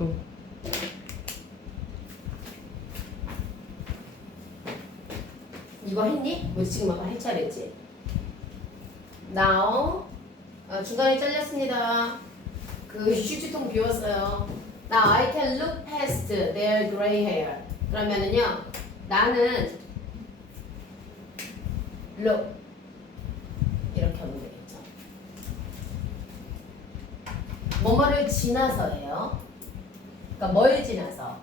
응. 이거 했니? 뭐 지금 아까 했차랬지? Now 중간에 잘렸습니다. 그 휴지통 비웠어요. Now I can look past their gray hair. 그러면은요, 나는 look 이렇게 하면 되겠죠. 뭐뭐를 지나서예요. 그러니까 뭘 지나서?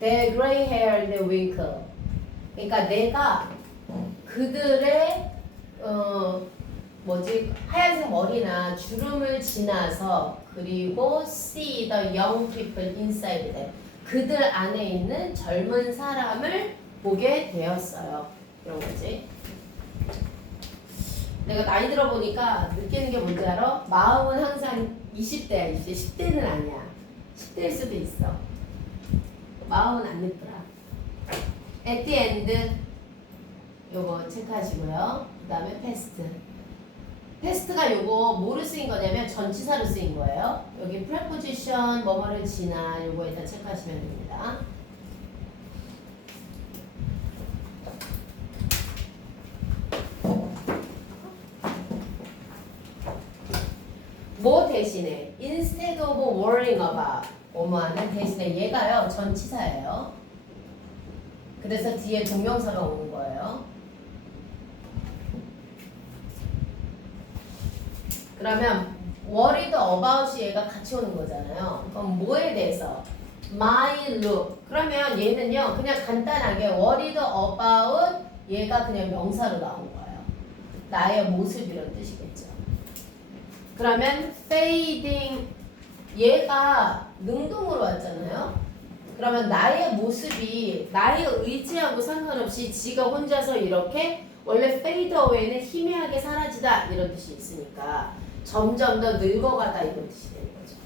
Their gray hair and the wrinkle. 그러니까 내가 그들의 하얀색 머리나 주름을 지나서 그리고 see the young people inside them. 그들 안에 있는 젊은 사람을 보게 되었어요. 이런 거지. 내가 나이 들어보니까 느끼는 게 뭔지 알아? 마음은 항상 20대야. 이제 10대는 아니야. 10대일 수도 있어. 마음은 안 늙더라. At the end 요거 체크하시고요. 그 다음에 past. past가 요거 뭐로 쓰인 거냐면 전치사로 쓰인 거예요. 여기 preposition 뭐뭐를 지나 요거 일단 체크하시면 됩니다. 뭐 대신에 instead of worrying about 뭐뭐하는 대신에 얘가요 전치사예요. 그래서 뒤에 동명사가 오는 거예요. 그러면 worried about이 얘가 같이 오는 거잖아요. 그럼 뭐에 대해서? my look. 그러면 얘는요 그냥 간단하게 worried about 얘가 그냥 명사로 나온 거예요. 나의 모습 이런 뜻이겠죠. 그러면 fading 얘가 능동으로 왔잖아요. 그러면 나의 모습이 나의 의지하고 상관없이 지가 혼자서 이렇게 원래 fade away는 희미하게 사라지다 이런 뜻이 있으니까 점점 더 늙어가다 이런 뜻이 되는 거죠.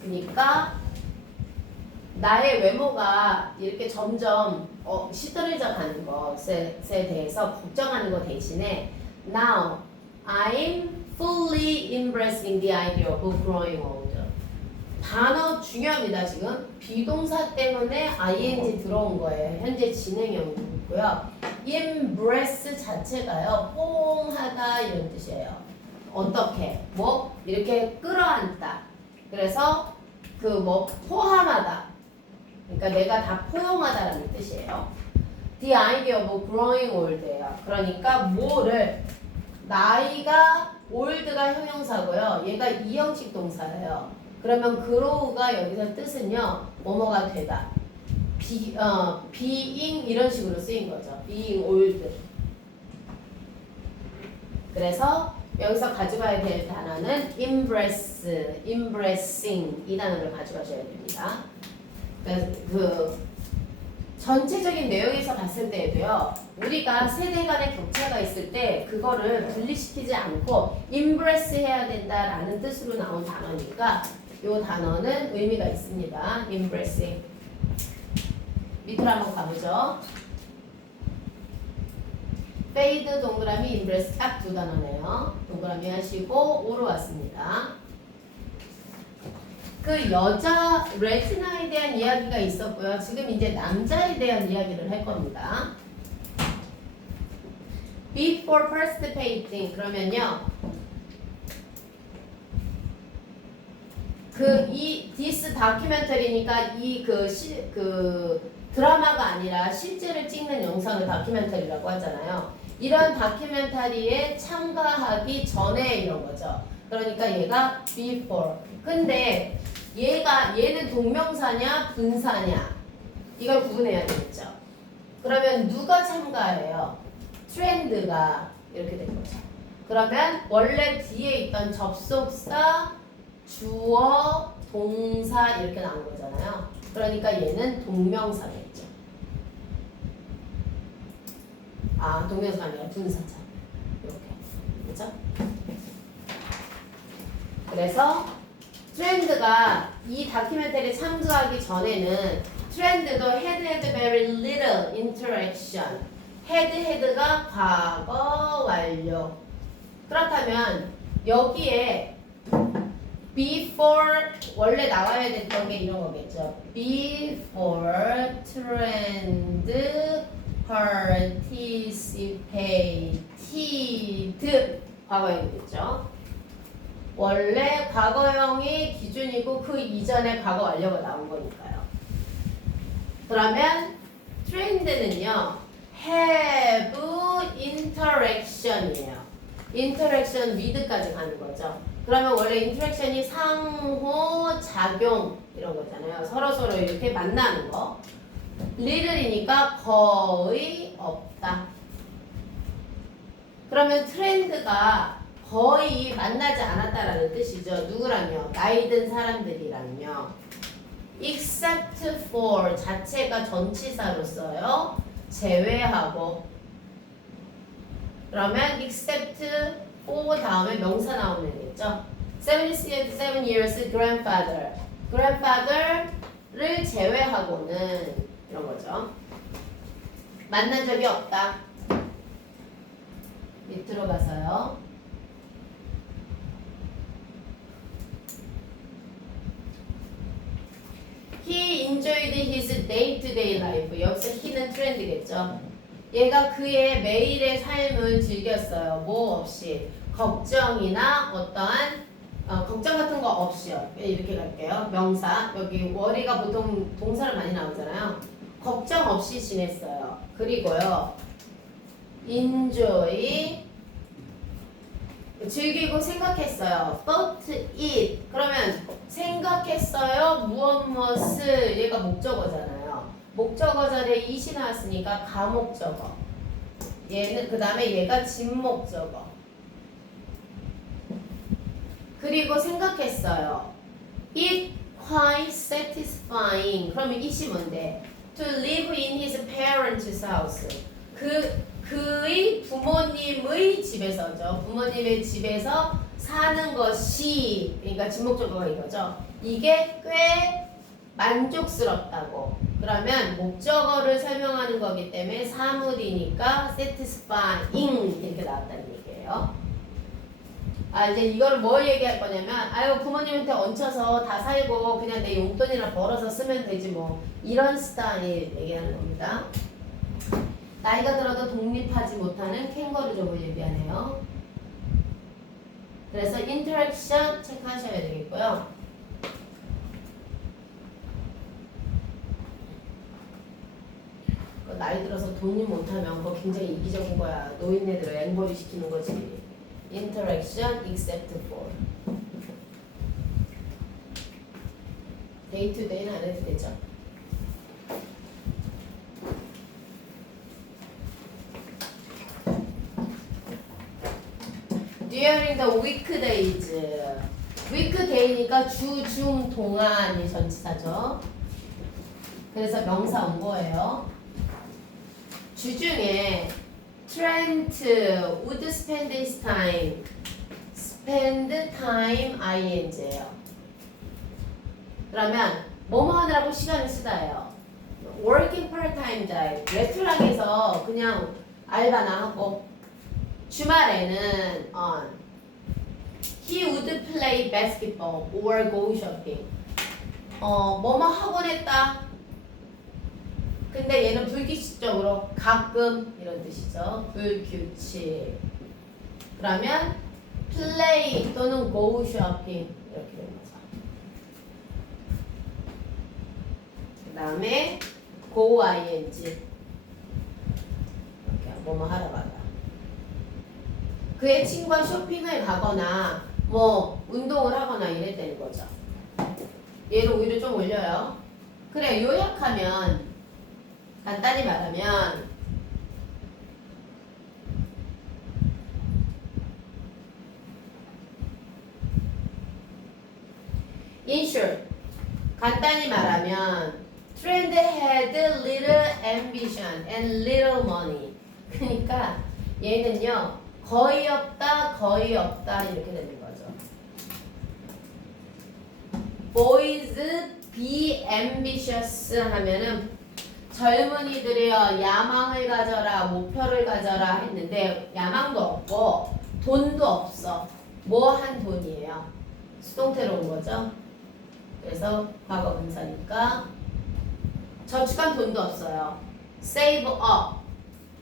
그러니까 나의 외모가 이렇게 점점 시들해져 가는 것에 대해서 걱정하는 것 대신에 now I'm fully embracing the idea of growing older. 단어 중요합니다. 지금 비동사 때문에 ing 들어온 거예요. 현재 진행형이고요. embrace 자체가요 포옹하다 이런 뜻이에요. 어떻게? 뭐 이렇게 끌어안다. 그래서 그 포함하다. 그러니까 내가 다 포용하다라는 뜻이에요. The idea of growing old예요. 그러니까 뭐를 나이가 old가 형용사고요. 얘가 이형식 동사예요. 그러면 grow가 여기서 뜻은요 뭐뭐가 되다. being 이런 식으로 쓰인 거죠. being old. 그래서 여기서 가져가야 될 단어는 embrace, embracing 이 단어를 가져가셔야 됩니다. 그 전체적인 내용에서 봤을 때에도요 우리가 세대 간의 격차가 있을 때 그거를 분리시키지 않고 embrace 해야 된다라는 뜻으로 나온 단어니까 이 단어는 의미가 있습니다. embracing 밑으로 한번 가보죠. fade 동그라미 embrace 딱 두 단어네요. 동그라미 하시고 오로 왔습니다. 그 여자 레지나에 대한 이야기가 있었고요. 지금 이제 남자에 대한 이야기를 할 겁니다. Before participating 그러면요. this 다큐멘터리니까 그 드라마가 아니라 실제를 찍는 영상을 다큐멘터리라고 하잖아요. 이런 다큐멘터리에 참가하기 전에 이런 거죠. 그러니까 얘가 before. 근데 얘는 동명사냐 분사냐 이걸 구분해야 되겠죠. 그러면 누가 참가해요? 트렌드가 이렇게 된 거죠. 그러면 원래 뒤에 있던 접속사, 주어, 동사 이렇게 나온 거잖아요. 그러니까 얘는 동명사겠죠. 동명사가 아니라 분사자. 이렇게. 그렇죠? 그래서 트렌드가 이 다큐멘터리에 참가하기 전에는 트렌드도 had very little interaction. had가 과거 완료. 그렇다면 여기에 before 원래 나와야 됐던 게 이런 거겠죠. before trend participated 과거형이겠죠. 원래 과거형이 기준이고 그 이전에 과거 완료가 나온 거니까요. 그러면 트렌드는요. have interaction이에요. interaction with까지 가는 거죠. 그러면 원래 interaction이 상호작용 이런 거잖아요. 서로서로 이렇게 만나는 거. little이니까 거의 없다. 그러면 트렌드가 거의 만나지 않았다라는 뜻이죠. 누구랑요? 나이 든 사람들이랑요. except for 자체가 전치사로 써요. 제외하고. 그러면 except for 다음에 명사 나오면 되겠죠. 77 years grandfather. grandfather를 제외하고는 이런 거죠. 만난 적이 없다. 밑으로 가서요. He enjoyed his day-to-day life. 여기서 he는 트렌드겠죠. 얘가 그의 매일의 삶을 즐겼어요. 뭐 없이. 걱정이나 어떠한 걱정 같은 거 없이요. 이렇게 갈게요. 명사. 여기 worry가 보통 동사로 많이 나오잖아요. 걱정 없이 지냈어요. 그리고요. enjoy 즐기고 생각했어요. thought it 그러면 생각했어요. 무엇을 얘가 목적어잖아요. 목적어 자리에 it이 나왔으니까 가목적어. 얘는 그 다음에 얘가 진목적어. 그리고 생각했어요. It quite satisfying. 그러면 it이 뭔데? To live in his parents' house. 그의 부모님의 집에서죠. 부모님의 집에서 사는 것이 그러니까 진목적어가 이거죠. 이게 꽤 만족스럽다고. 그러면 목적어를 설명하는 거기 때문에 사물이니까 satisfying 이렇게 나왔다는 얘기예요. 이제 이거를 뭘 얘기할 거냐면 아유 부모님한테 얹혀서 다 살고 그냥 내 용돈이나 벌어서 쓰면 되지 뭐 이런 스타일 얘기하는 겁니다. 나이가 들어도 독립하지 못하는 캥거루족을 얘기하네요. 그래서 interaction 체크하셔야 되겠고요. 나이 들어서 독립 못하면 그거 굉장히 이기적인 거야. 노인네들을 앵벌이 시키는 거지. interaction except for. day to day는 안 해도 되죠. during the weekdays. weekday니까 주, 중, 동안이 전치사죠. 그래서 명사 온 거예요. 주중에 Trent would spend his time. spend time ing예요. 그러면 뭐뭐 하느라고 시간을 쓰다예요. working part-time job. 레스토랑에서 그냥 알바나 하고 주말에는 he would play basketball or go shopping. 뭐뭐 하곤 했다. 근데 얘는 불규칙적으로 가끔 이런 뜻이죠. 불규칙. 그러면 play 또는 go shopping 이렇게 되는 거죠. 그 다음에 go ing 이렇게 뭐뭐 하러 가다. 그의 친구와 쇼핑을 가거나 뭐 운동을 하거나 이랬다는 거죠. 얘를 오히려 좀 올려요. 그래 요약하면 간단히 말하면 in short 간단히 말하면 Trend had little ambition and little money. 그러니까 얘는요 거의 없다 이렇게 되는 거죠. Boys be ambitious 하면은 젊은이들이요 야망을 가져라 목표를 가져라 했는데 야망도 없고 돈도 없어. 뭐 한 돈이에요? 수동태로 온 거죠. 그래서 과거 분사니까 저축한 돈도 없어요. save up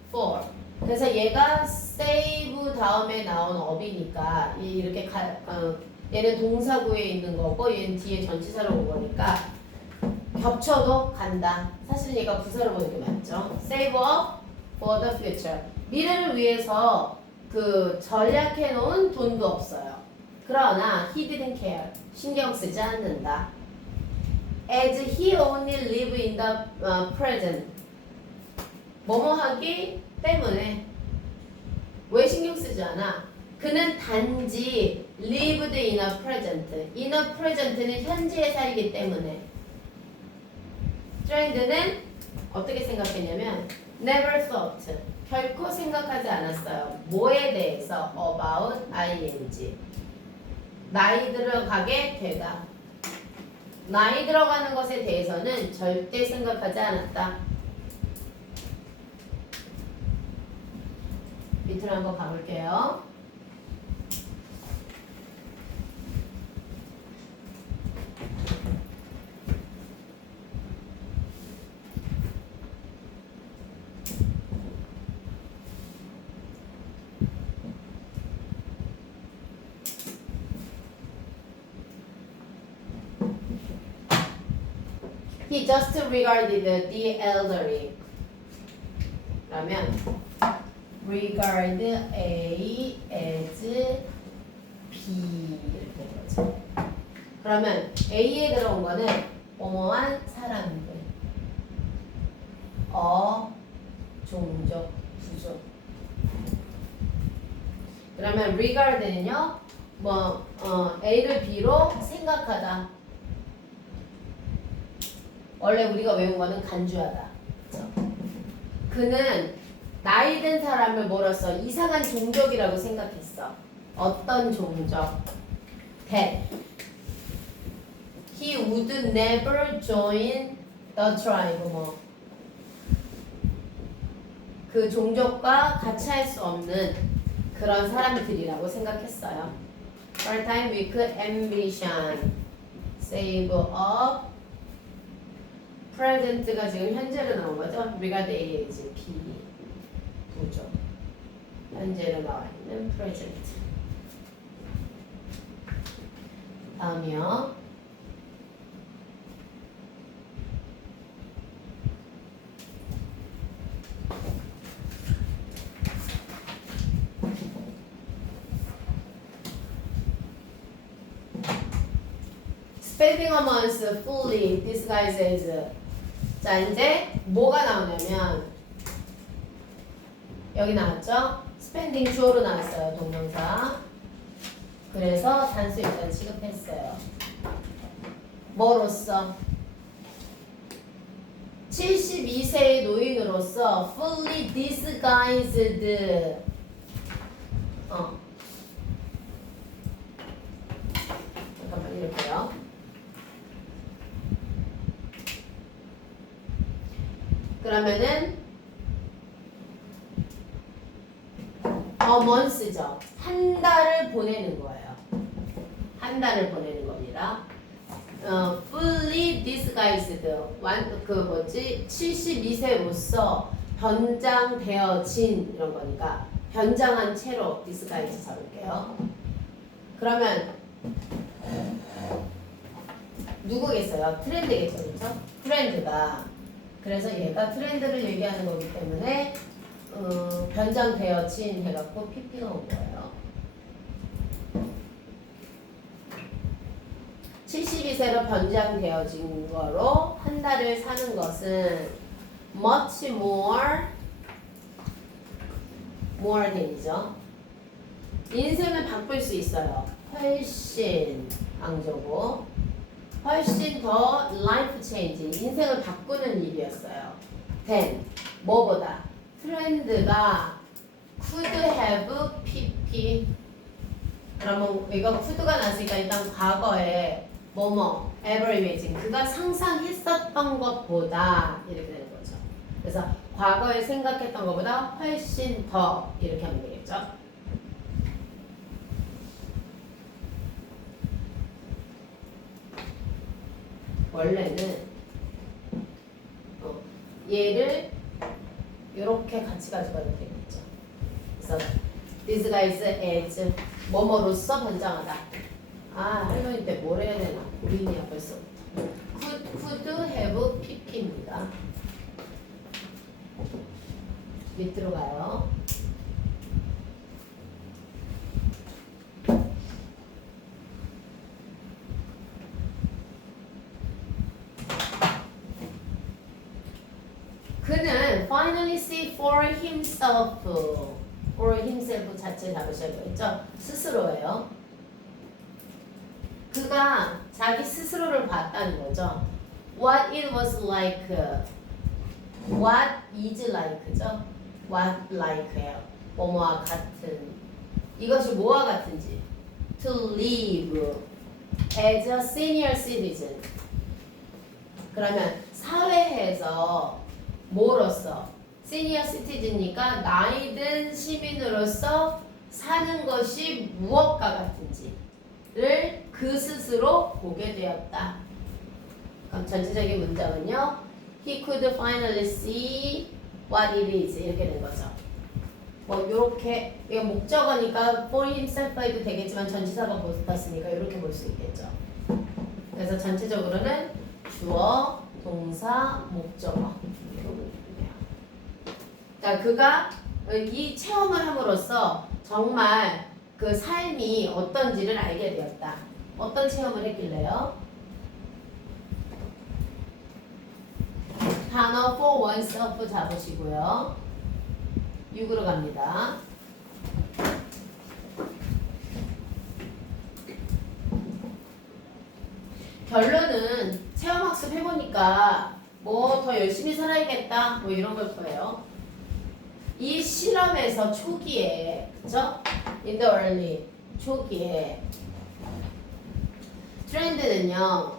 for. 그래서 얘가 save 다음에 나온 up이니까 이렇게 얘는 동사구에 있는 거고 얘는 뒤에 전치사로 온 거니까 겹쳐도 간다. 사실 얘가 부사로 보는 게 맞죠. save up for the future. 미래를 위해서 그 전략해 놓은 돈도 없어요. 그러나 he didn't care. 신경 쓰지 않는다. As he only live in the present. 뭐뭐 하기 때문에 왜 신경 쓰지 않아? 그는 단지 lived in a present. in a present는 현재에 살기 때문에. 트렌드는 어떻게 생각했냐면 never thought. 결코 생각하지 않았어요. 뭐에 대해서? about ing. 나이 들어가게 되다. 나이 들어가는 것에 대해서는 절대 생각하지 않았다. 밑으로 한번 가볼게요. He just regarded the elderly. 그러면 regard A as B 이렇게 된 거죠. 그러면 A에 들어온 거는 뭐뭐한 사람들, 종족, 부족. 그러면 regard는요, A를 B로 생각하다. 원래 우리가 외운 거는 간주하다. 그렇죠? 그는 나이 든 사람을 뭐로써 이상한 종족이라고 생각했어. 어떤 종족? That he would never join the tribe. 그 종족과 같이 할 수 없는 그런 사람들이라고 생각했어요. Part-time with ambition. Save up. present가 지금 현재로 나온 거죠. regard age B 부족. 현재로 나와 있는 present. 다음이요. spending a month fully disguised as. 자, 이제 뭐가 나오냐면 여기 나왔죠? spending 주어로 나왔어요. 동명사. 그래서 단수 일단 취급했어요. 뭐로써? 72세의 노인으로서 fully disguised. 잠깐만 이렇게요. 그러면은 a month죠. 한 달을 보내는 거예요. 한 달을 보내는 겁니다. fully disguised. 72세로서 변장되어진 이런 거니까 변장한 채로 disguise 잡을게요. 그러면 누구겠어요? 트렌드겠죠, 그렇죠? 트렌드가. 그래서 얘가 트렌드를 얘기하는 거기 때문에 변장되어진 해갖고 PP가 온 거예요. 72세로 변장되어진 거로 한 달을 사는 것은 much more than이죠. 인생을 바꿀 수 있어요. 훨씬 강조고 훨씬 더 life change, 인생을 바꾸는 일이었어요. then, 뭐보다? 트렌드가 could have PP. 그러면 이거 could가 나왔으니까 일단 과거에 ever imagine, 그가 상상했었던 것보다 이렇게 되는 거죠. 그래서 과거에 생각했던 것보다 훨씬 더 이렇게 하면 되겠죠. 원래는 얘를 이렇게 같이 가져가도 되겠죠. 그래서 This guy is 뭐뭐로서 번장하다. 할머니인데 뭘 해야 되나? 우리냐 벌써. could have pp입니다. 밑으로 가요. 그는 finally see for himself 자체 잡으셔야 되겠죠? 스스로예요. 그가 자기 스스로를 봤다는 거죠. What it was like, what is like죠? What like예요. 뭐뭐와 같은. 이것이 뭐와 같은지. To live as a senior citizen. 그러면 사회에서 뭐로서? 시니어 시티즌이니까 나이 든 시민으로서 사는 것이 무엇과 같은지를 그 스스로 보게 되었다. 그럼 전체적인 문장은요. He could finally see what it is 이렇게 된 거죠. 뭐 요렇게 이거 목적어니까 for himself 해도 되겠지만 전치사가 붙었으니까 이렇게 볼 수 있겠죠. 그래서 전체적으로는 주어, 동사, 목적어. 자, 그가 이 체험을 함으로써 정말 그 삶이 어떤지를 알게 되었다. 어떤 체험을 했길래요? 단어 for oneself 잡으시고요. 6으로 갑니다. 결론은 체험학습 해보니까 뭐 더 열심히 살아야겠다 뭐 이런 걸 거예요. 이 실험에서 초기에, 그죠? In the early, 초기에 트렌드는요.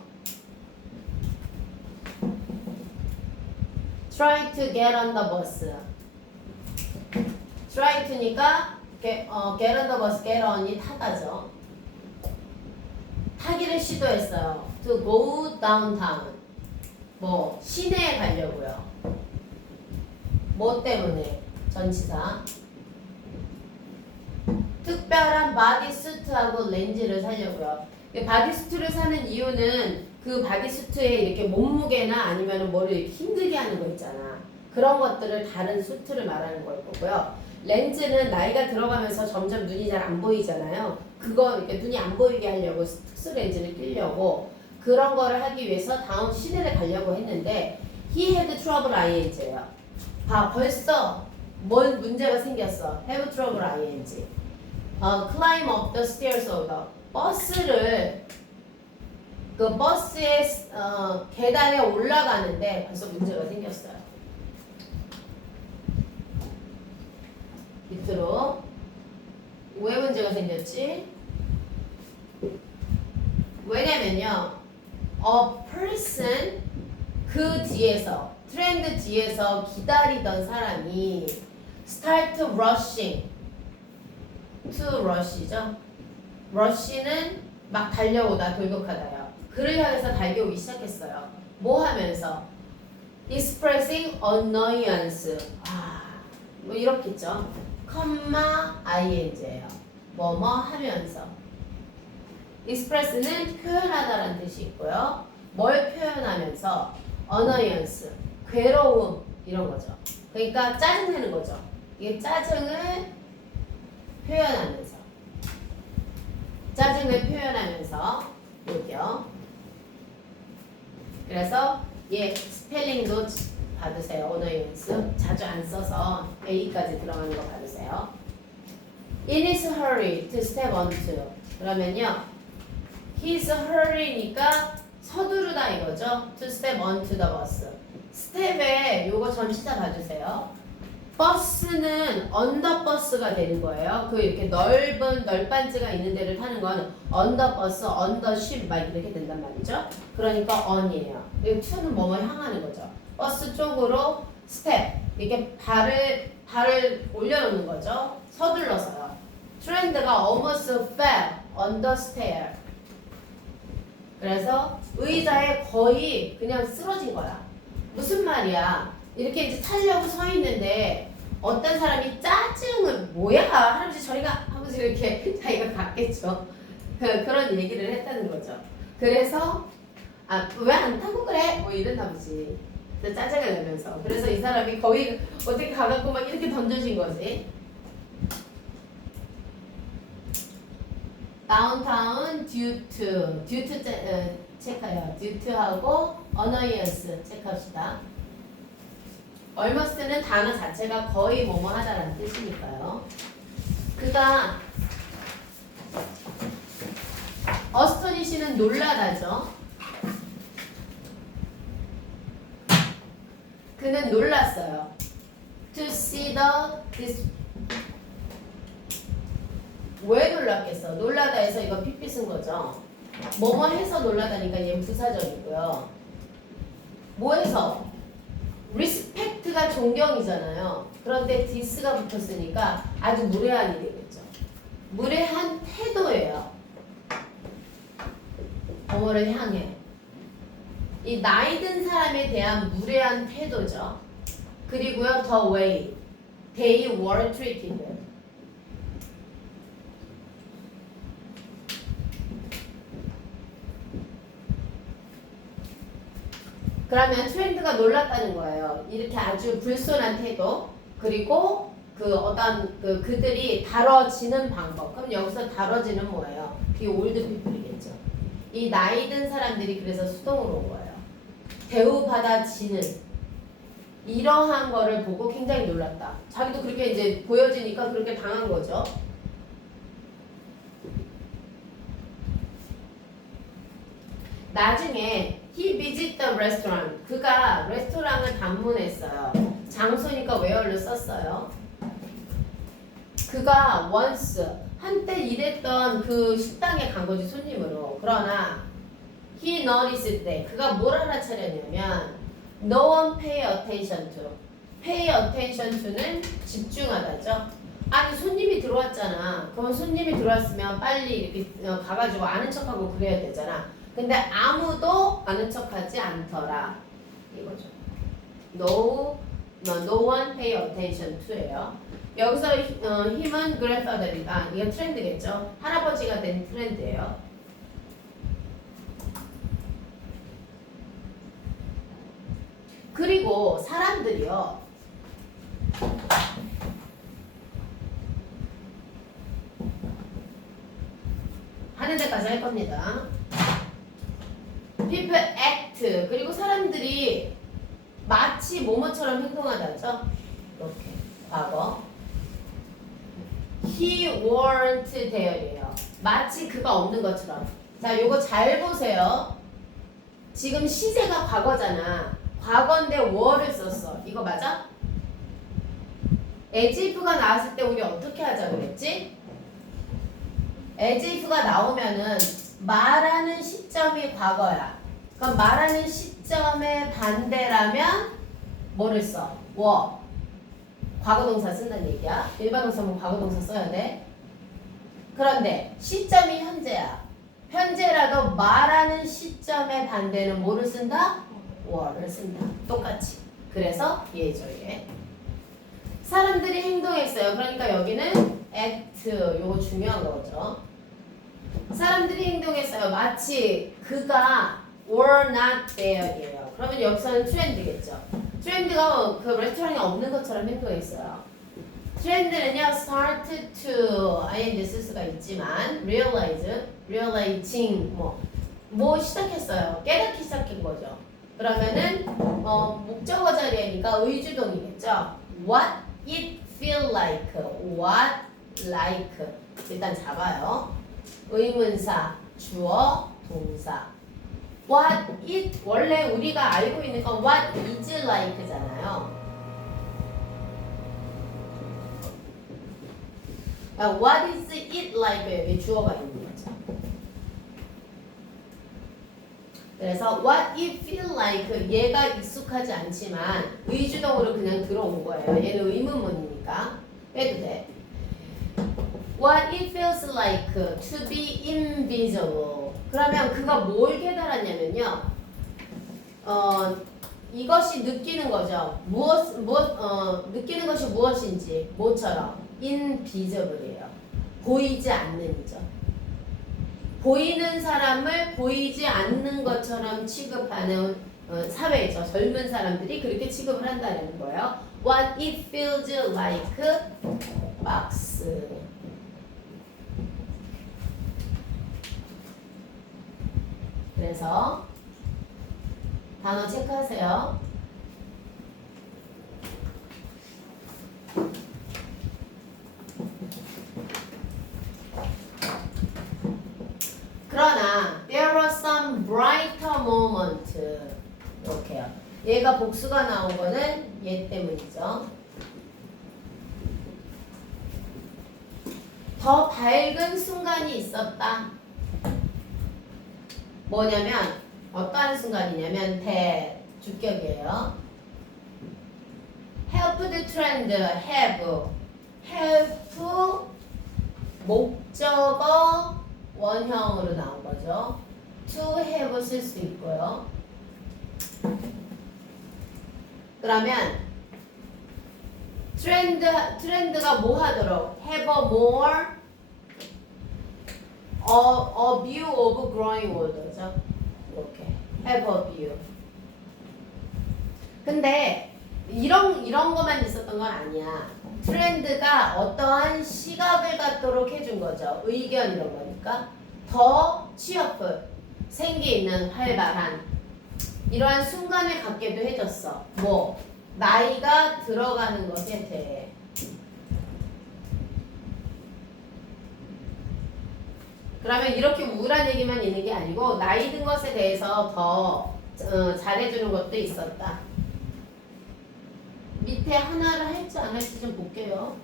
Try to get on the bus. Try to니까 get on the bus, get on이 타다죠. 타기를 시도했어요. To go downtown. 뭐 시내에 가려고요. 뭐 때문에? 전치사. 특별한 바디수트하고 렌즈를 사려고요. 바디수트를 사는 이유는 그 바디수트에 이렇게 몸무게나 아니면 머리를 이렇게 힘들게 하는 거 있잖아. 그런 것들을 다른 수트를 말하는 걸 거고요. 렌즈는 나이가 들어가면서 점점 눈이 잘 안 보이잖아요. 그거 이렇게 눈이 안 보이게 하려고 특수 렌즈를 끼려고 그런 거를 하기 위해서 다음 시내를 가려고 했는데 he had trouble ing예요. 벌써 뭔 문제가 생겼어. have trouble ing. climb up the stairs of the 버스를 그 버스의 계단에 올라가는데 벌써 문제가 생겼어요. 밑으로 왜 문제가 생겼지? 왜냐면요. a person 그 뒤에서 트렌드 뒤에서 기다리던 사람이 start rushing to rush죠. rush는 막 달려오다 돌격하다요. 그를 향해서 달려오기 시작했어요. 뭐 하면서? expressing annoyance. 뭐 이렇겠죠. 컴마 ing예요. 뭐뭐 하면서. express는 표현하다라는 뜻이 있고요. 뭘 표현하면서? annoyance. 괴로움 이런 거죠. 그러니까 짜증내는 거죠. 이게 짜증을 표현하면서 짜증을 표현하면서 여기요. 그래서 스펠링도 받으세요. annoyance 자주 안 써서 A까지 들어가는 거 받으세요. In his hurry to step onto 그러면요. His hurry니까 서두르다 이거죠. To step onto the bus. 스텝에 요거 전치사 봐주세요. 버스는 언더버스가 되는 거예요. 그 이렇게 넓은 널빤지가 있는 데를 타는 건 언더버스, 언더쉽 막 이렇게 된단 말이죠. 그러니까 on이에요. 여기 to는 뭐뭐 향하는 거죠. 버스 쪽으로 스텝 이렇게 발을 올려놓는 거죠. 서둘러서요. 트렌드가 almost fell on the stair. 그래서 의자에 거의 그냥 쓰러진 거야. 무슨 말이야? 이렇게 이제 타려고 서 있는데 어떤 사람이 짜증을 뭐야 할아버지 저리가 하면서 이렇게 자기가 갔겠죠. 그런 얘기를 했다는 거죠. 그래서 왜 안 타고 그래? 뭐 이랬나 보지. 짜증을 내면서. 그래서 이 사람이 거의 어떻게 가갖고 막 이렇게 던져진 거지. 다운타운 due to 체크해요. due to하고 annoyance 체크합시다. almost는 단어 자체가 거의 뭐뭐 하다라는 뜻이니까요. 그가 astonish는 놀라다죠. 그는 놀랐어요. To see this 왜 놀랐겠어? 놀라다 해서 이거 PP 쓴 거죠. 뭐뭐 해서 놀라다니까 얘는 부사적이고요. 뭐 해서? respect가 존경이잖아요. 그런데 this가 붙었으니까 아주 무례한 일이겠죠. 무례한 태도예요. 뭐를 향해. 이 나이 든 사람에 대한 무례한 태도죠. 그리고요, the way they were treated. 그러면 트렌드가 놀랐다는 거예요. 이렇게 아주 불손한 태도, 그리고 그 어떤 그들이 다뤄지는 방법. 그럼 여기서 다뤄지는 뭐예요? 비 올드 피플이겠죠. 이 나이 든 사람들이 그래서 수동으로 온 거예요. 대우받아지는 이러한 거를 보고 굉장히 놀랐다. 자기도 그렇게 이제 보여지니까 그렇게 당한 거죠. 나중에 he visited the restaurant. 그가 레스토랑을 방문했어요. 장소니까 where를 썼어요. 그가 once 한때 일했던 그 식당에 간 거지 손님으로. 그러나 he noticed 때 그가 뭘 알아차렸냐면 no one pay attention to. pay attention to는 집중하다죠. 아니 손님이 들어왔잖아. 그럼 손님이 들어왔으면 빨리 이렇게 가가지고 아는 척하고 그래야 되잖아. 근데 아무도 아는 척하지 않더라. 이거죠. No one pay attention to예요. 여기서 힘은 grandfather이다. 이거 트렌드겠죠. 할아버지가 된 트렌드예요. 그리고 사람들이요. 하는 데까지 할 겁니다. People act. 그리고 사람들이 마치 뭐뭐처럼 행동하다죠. 이렇게 과거. He weren't there이에요. 마치 그가 없는 것처럼. 자, 요거 잘 보세요. 지금 시제가 과거잖아. 과거인데 were를 썼어. 이거 맞아? as if가 나왔을 때 우리 어떻게 하자 그랬지? as if가 나오면은 말하는 시점이 과거야. 그럼 말하는 시점의 반대라면 뭐를 써? were. 과거동사 쓴다는 얘기야. 일반 동사면 과거동사 써야 돼. 그런데 시점이 현재야. 현재라도 말하는 시점의 반대는 뭐를 쓴다? were를 쓴다. 똑같이. 그래서 얘죠, 얘. 사람들이 행동했어요. 그러니까 여기는 act. 요거 중요한 거죠. 사람들이 행동했어요. 마치 그가 were not there이에요. 그러면 여기서는 트렌드겠죠. 트렌드가 그 레스토랑에 없는 것처럼 행동했어요. 트렌드는요, started to ing 쓸 수가 있지만 realizing 뭐 시작했어요. 깨닫기 시작한 거죠. 그러면은 목적어 자리니까 의주동이겠죠. What it feel like, what like 일단 잡아요. 의문사, 주어, 동사. What it 원래 우리가 알고 있는 건 what is like잖아요. What is it like 여기 주어가 있는 거죠. 그래서 what it feel like 얘가 익숙하지 않지만 의주동으로 그냥 들어온 거예요. 얘는 의문문이니까 해도 돼. What it feels like to be invisible. 그러면 그가 뭘 깨달았냐면요. 이것이 느끼는 거죠. 느끼는 것이 무엇인지, 뭐처럼? invisible이에요. 보이지 않는이죠. 보이는 사람을 보이지 않는 것처럼 취급하는 사회죠. 젊은 사람들이 그렇게 취급을 한다는 거예요. What it feels like box. 그래서 단어 체크하세요. 그러나 there are some brighter moment. 이렇게요. 얘가 복수가 나온 거는 얘 때문이죠. 더 밝은 순간이 있었다. 뭐냐면 어떠한 순간이냐면 주격이에요. help the trend, have 목적어 원형으로 나온 거죠. to have 쓸 수 있고요. 그러면 트렌드가 뭐 하도록? have a more a view of growing order죠. 이렇게 have a view. 근데 이런 것만 있었던 건 아니야. 트렌드가 어떠한 시각을 갖도록 해준 거죠. 의견 이런 거니까 더 취업풀, 생기 있는 활발한 이러한 순간을 갖게도 해줬어. 뭐 나이가 들어가는 것에 대해. 그러면 이렇게 우울한 얘기만 있는 게 아니고 나이 든 것에 대해서 더 잘해주는 것도 있었다. 밑에 하나를 할지 안 할지 좀 볼게요.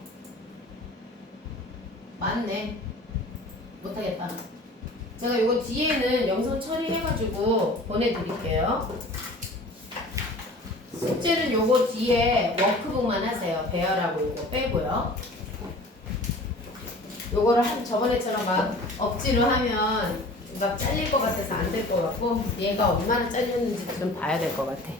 맞네. 못하겠다. 제가 이거 뒤에는 영상 처리해가지고 보내드릴게요. 숙제는 요거 뒤에 워크북만 하세요. 배열하고 요거 빼고요. 요거를 저번에처럼 막 억지로 하면 막 잘릴 것 같아서 안 될 것 같고 얘가 얼마나 잘렸는지 좀 봐야 될 것 같아.